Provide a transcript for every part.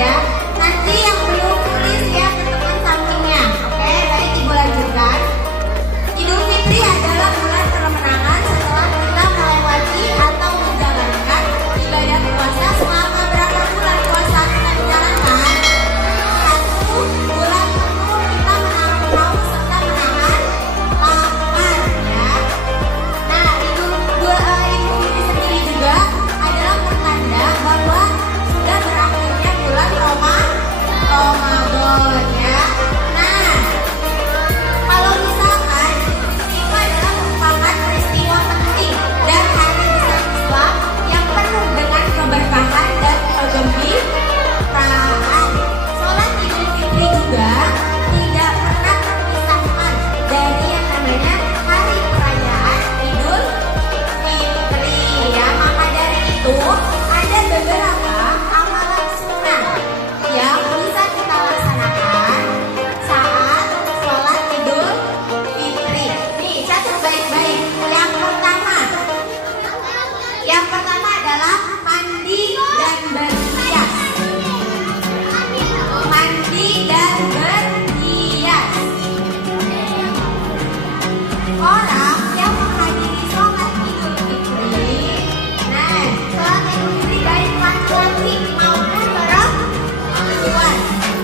ya. Nanti yang belum tulis ya ke teman sampingnya. Oke, baik Ibu lanjutkan. Idul Fitri adalah bulan kemenangan setelah kita melewati atau menjalankan ibadah puasa. Selama berapa bulan puasa kita menjalankan? 1 bulan penuh kita menahan haus serta menahan lapar ya. Nah, Idul Fitri sendiri juga adalah pertanda bahwa sudah berakhirnya bulan Ramadan ya. Nah, kalau misalkan itu adalah merupakan peristiwa penting dan hari besar Islam yang penuh dengan keberkahan dan kegembiraan. Sholat Idul Fitri juga tidak pernah terpisahkan dari yang namanya hari perayaan Idul Fitri ya. Maka dari itu ada beberapa amalan sunnah yang bisa kita laksanakan saat sholat Idul Fitri. Nih, catat baik-baik. Yang pertama adalah mandi dan berhias. Mandi dan berhias. Orang yang menghadiri sholat Idul Fitri, nah, sholat Idul Fitri baik laki-laki maupun perempuan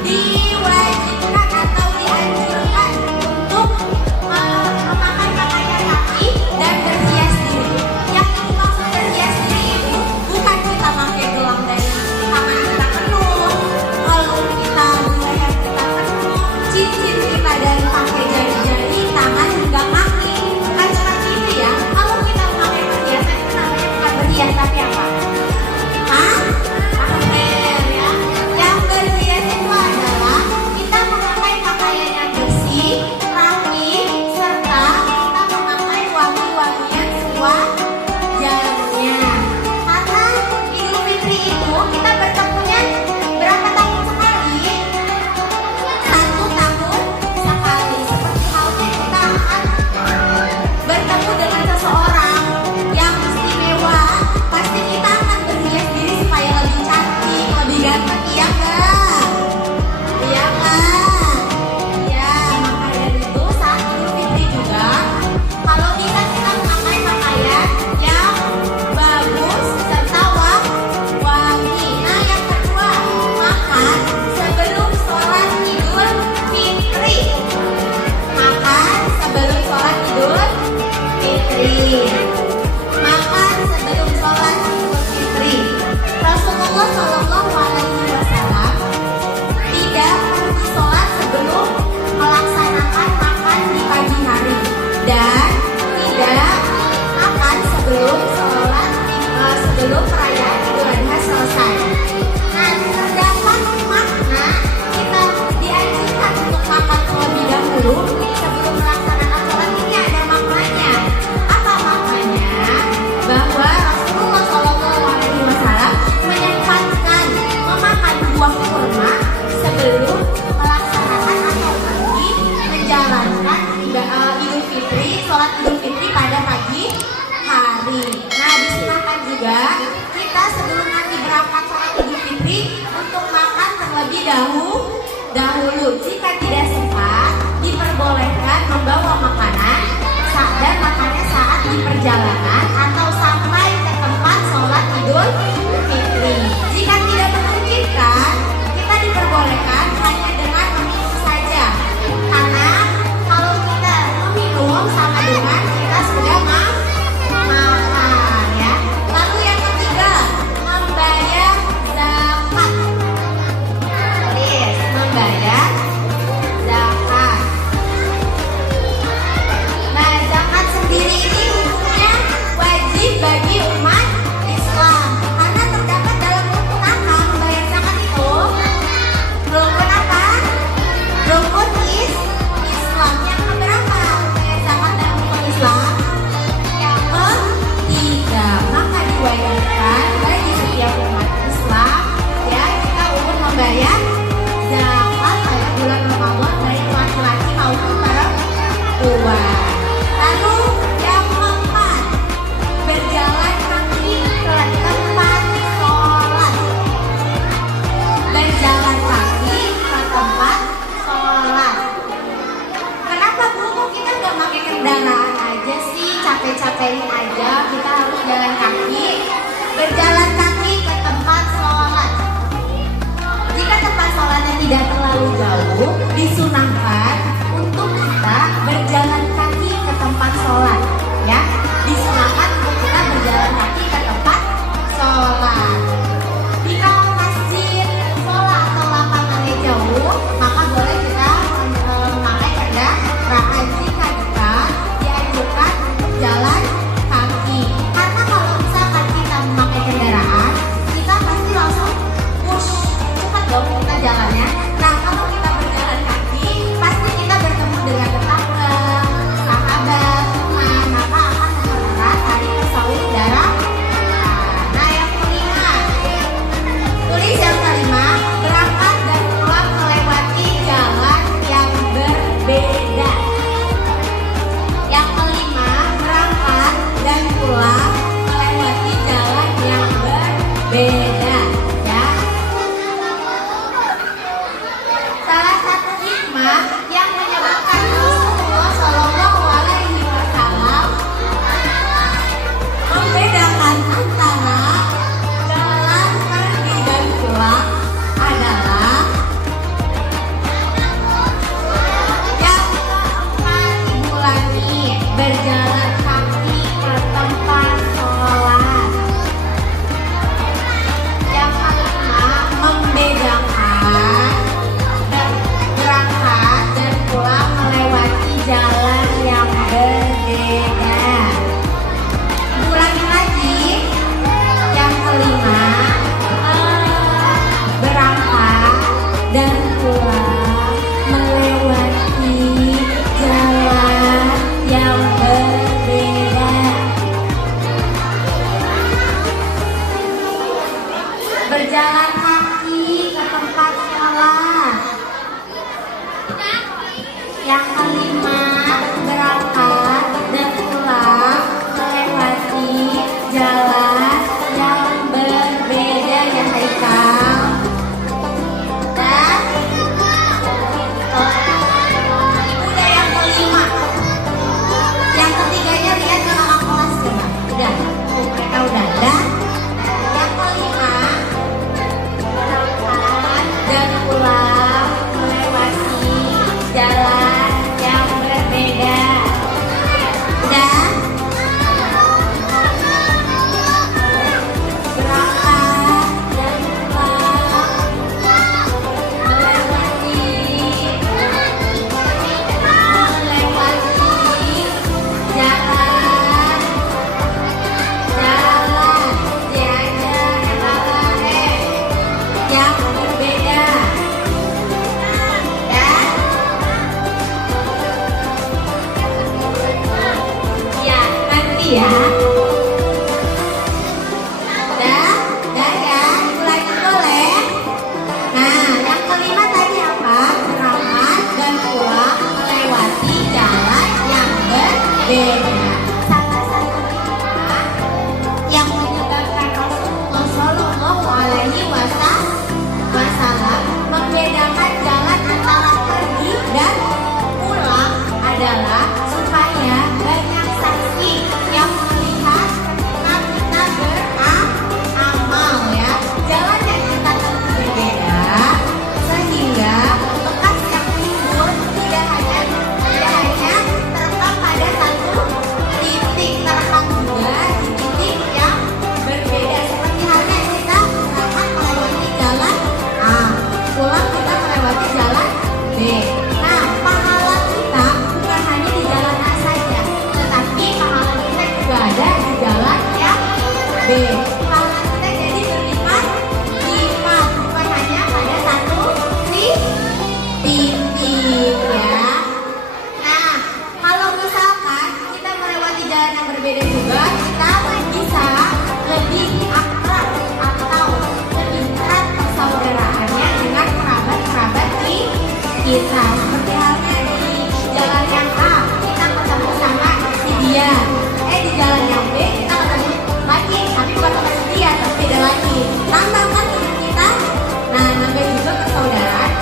diwajibkan atau dianjurkan untuk memakai pakaian rapi dan berhias diri. Yang dimaksud berhias diri itu bukan kita pakai gelang dari tangan kita penuh, kalung kita wilayah kita penuh, cincin kita dari pakai jari-jari, tangan hingga kaki. Bukan seperti itu ya. Kalau kita memakai perhiasan itu namanya bukan berhias tapi apa? Hah? Pamer ya. Yang berhias itu adalah kita memakai pakaian yang bersih, rapi, serta kita memakai wangi-wangian sewajarnya. Karena Idul Fitri itu kita bertemunya berapa tahun sekali? 1 tahun sekali. Seperti halnya kita akan bertemu dengan seseorang yang istimewa, pasti kita akan berhias diri supaya lebih cantik, lebih ganteng, iya enggak? Iya enggak? Ya, maka dari itu saat Idul Fitri juga kalau bisa kita memakai pakaian yang bagus serta wangi. Nah, yang kedua, makan sebelum sholat Idul Fitri. Makan sebelum sholat Idul Fitri. Makan sebelum sholat Idul Fitri. Rasulullah Shallallahu Alaihi Wasallam tidak pergi sholat sebelum melaksanakan makan di pagi hari dan tidak makan sebelum sholat sebelum perayaan Idul Adha selesai. Nah, terdapat makna kita dianjurkan untuk makan terlebih dahulu sebelum melaksanakan sholat. Ini ada maknanya. Apa maknanya? Bahwa Rasulullah Shallallahu Alaihi Wasallam menyempatkan memakan buah kurma sebelum melaksanakan atau pergi menjalankan Idul Fitri, sholat Idul Fitri pada pagi hari. Nah, disunahkan juga kita sebelum nanti berangkat sholat Idul Fitri untuk makan terlebih dahulu. Jika tidak sempat, diperbolehkan membawa makanan dan makannya saat di perjalanan atau sampai ke tempat sholat Idul Fitri. Jika tidak memungkinkan, kita diperbolehkan hanya dengan meminum saja. Karena kalau kita meminum sama dengan kita sudah makan ya. Lalu yang ketiga, membayar zakat. Yes, membayar zakat. Nah, zakat sendiri ini hukumnya bacain aja, kita harus jalan kaki. Berjalan kaki ke tempat sholat. Jika tempat sholatnya tidak terlalu jauh, disunahkan untuk kita berjalan kaki ke tempat sholat. Ya, disunahkan untuk kita berjalan kaki ke tempat sholat. Jika masjid, sekolah atau lapangannya jauh, maka boleh kita memakai kendaraan. Jika dekat, dianjurkan jalan kaki. Karena kalau misalkan kita memakai kendaraan, kita pasti langsung push, cepat dong kita jalannya. Nah, kalau kita berjalan kaki, pasti kita bertemu dengan tetangga, sahabat, teman, maka akan mempererat tali persaudaraan. Nah, yang kelima, tulis yang kelima, berangkat dan pulang melewati jalan yang berbeda. Yang kelima, berangkat dan pulang melewati jalan yang berbeda. Ya. Salah satu hikmah yang menyebabkan Rasulullah Shallallahu Alaihi Wasallam membedakan antara jalan pergi dan pulang adalah yang keempat, Ibu Lani, berjalan kaki ke tempat sholat. Yang kelima, membedakan dan berangkat dan pulang melewati jalan yang berbeda. Ibu Lani lagi, yang kelima, berangkat dan pulang melewati jalan yang berbeda. Berjalan kaki ke tempat sholat. Yang kelima, berangkat dan pulang melewati jalan yang berbeda. Ya Haikal. Dan udah yang kelima. Yang ketiganya lihat ke kakak kelas coba. Udah, mereka udah ada. Yang kelima, berangkat dan pulang melewati jalan yang berbeda. Udah. Berangkat dan pulang melewati jalan yang berbeda. Ya, nanti ya. Dah ya, lagi boleh. Nah, yang kelima tadi apa? Berangkat dan pulang melewati jalan yang berbeda. Salah satu hikmah yang menyebabkan Rasulullah Shallallahu Alaihi Wasallam membedakan jalan antara pergi dan pulang adalah supaya banyak saksi yang melihat ketika kita beramal ya. Jalan yang kita tempuh berbeda sehingga bekas yang timbul tidak hanya terekam pada satu titik, terekam juga di titik yang berbeda. Seperti halnya kita berangkat melewati jalan A, pulang kita melewati jalan B. Nah, pahala kita bukan hanya di jalan A saja, tetapi pahala kita juga ada di jalan yang B. Pahala kita jadi berlipat-lipat, bukan hanya pada satu titik ya. Nah, kalau misalkan kita melewati jalan yang berbeda juga, kita bisa lebih akrab atau lebih erat persaudaraannya dengan kerabat-kerabat kita. Seperti halnya di jalan yang A, kita ketemu sama si dia. Di jalan yang B, kita ketemu lagi, tapi bukan sama si dia, tapi beda lagi. Tambahkan hidup kita, nah nambah juga persaudaraan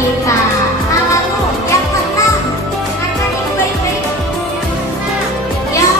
kita. Nah, lalu yang keenam, dengarkan ini baik-baik. Yang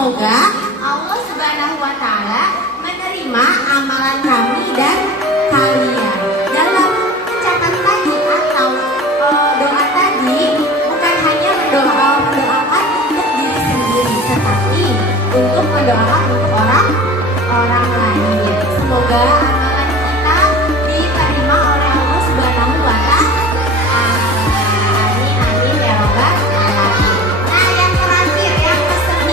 Semoga Allah Subhanahu wa Ta'ala menerima amalan kami dan kalian. Dalam ucapan tadi atau doa tadi bukan hanya mendoakan untuk diri sendiri, tetapi untuk mendoakan untuk orang lain. Semoga amalan kita diterima oleh Allah Subhanahu wa Ta'ala. Amin amin ya rabbal alamin. Nah, yang terakhir yang ke-9,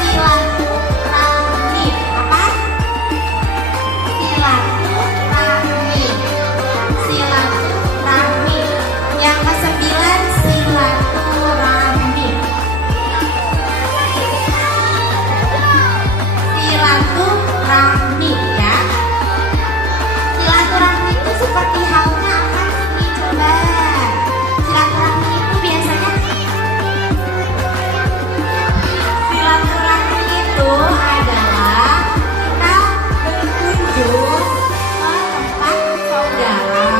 silaturahmi. Apa? Silaturahmi. Silaturahmi. Yang ke-9, silaturahmi. Silaturahmi ya. Silaturahmi itu seperti halnya apa nih, coba? Silaturahmi itu biasanya silaturahmi itu adalah kita berkunjung ke tempat saudara,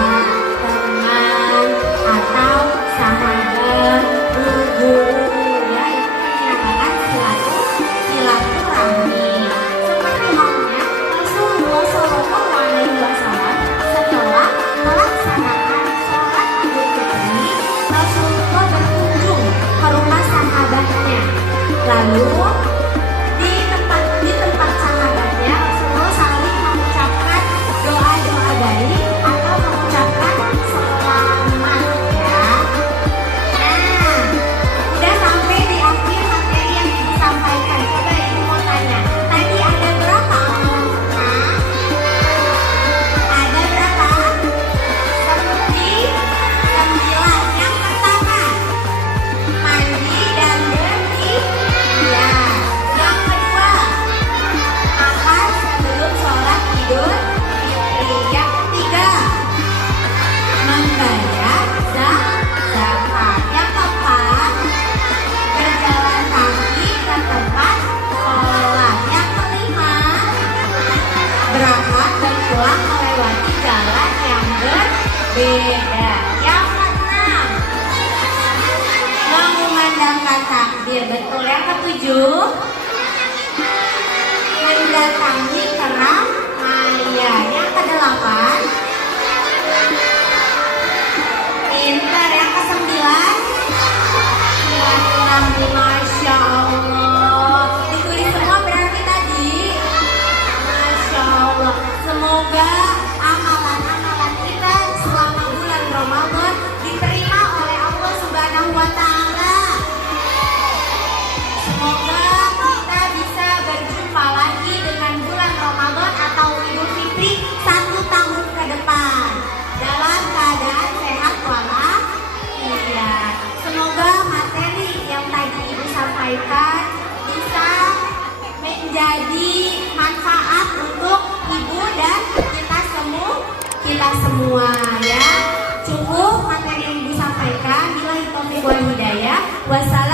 teman, atau sahabat, guru ya, itu dinamakan silaturahmi. Seperti halnya Rasulullah Shallallahu Alaihi Wasallam setelah melaksanakan sholat Idul Fitri, Rasulullah berkunjung ke rumah sahabatnya. Lalu di tempat sahabatnya Rasulullah saling mengucapkan doa-doa baik atau mengucapkan selamat ya. Nah, udah sampai di akhir materi yang disampaikan. Coba ibu mau tanya, tadi ada berapa amalannya? Ada berapa? Seperti 9. Yang pertama, mandi dan berhias. Yang kedua, makan sebelum sholat Idul Fitri. Yang ketiga, membayar zakat. Yang keempat, berjalan kaki ke tempat sholat. Yang kelima, berangkat dan pulang melewati jalan yang berbeda. Yang keenam, mengumandangkan takbir. Betul. Yang ketujuh, mendatangi keramaian. Yang kedelapan, pintar. Yang ke-9, silaturahmi. Masya Allah, ditulis semua berarti tadi. Masya Allah. Semoga amalan-amalan kita selama bulan Ramadan diterima oleh Allah Subhanahu wa Ta'ala. Semoga kita bisa berjumpa lagi dengan bulan Ramadan atau Idul Fitri 1 tahun ke depan dalam keadaan sehat walafiat. Semoga materi yang tadi Ibu sampaikan bisa menjadi manfaat untuk Ibu dan kita semua ya. Cukup materi yang Ibu sampaikan. Billahi taufiq wal hidayah. Wassalamualaikum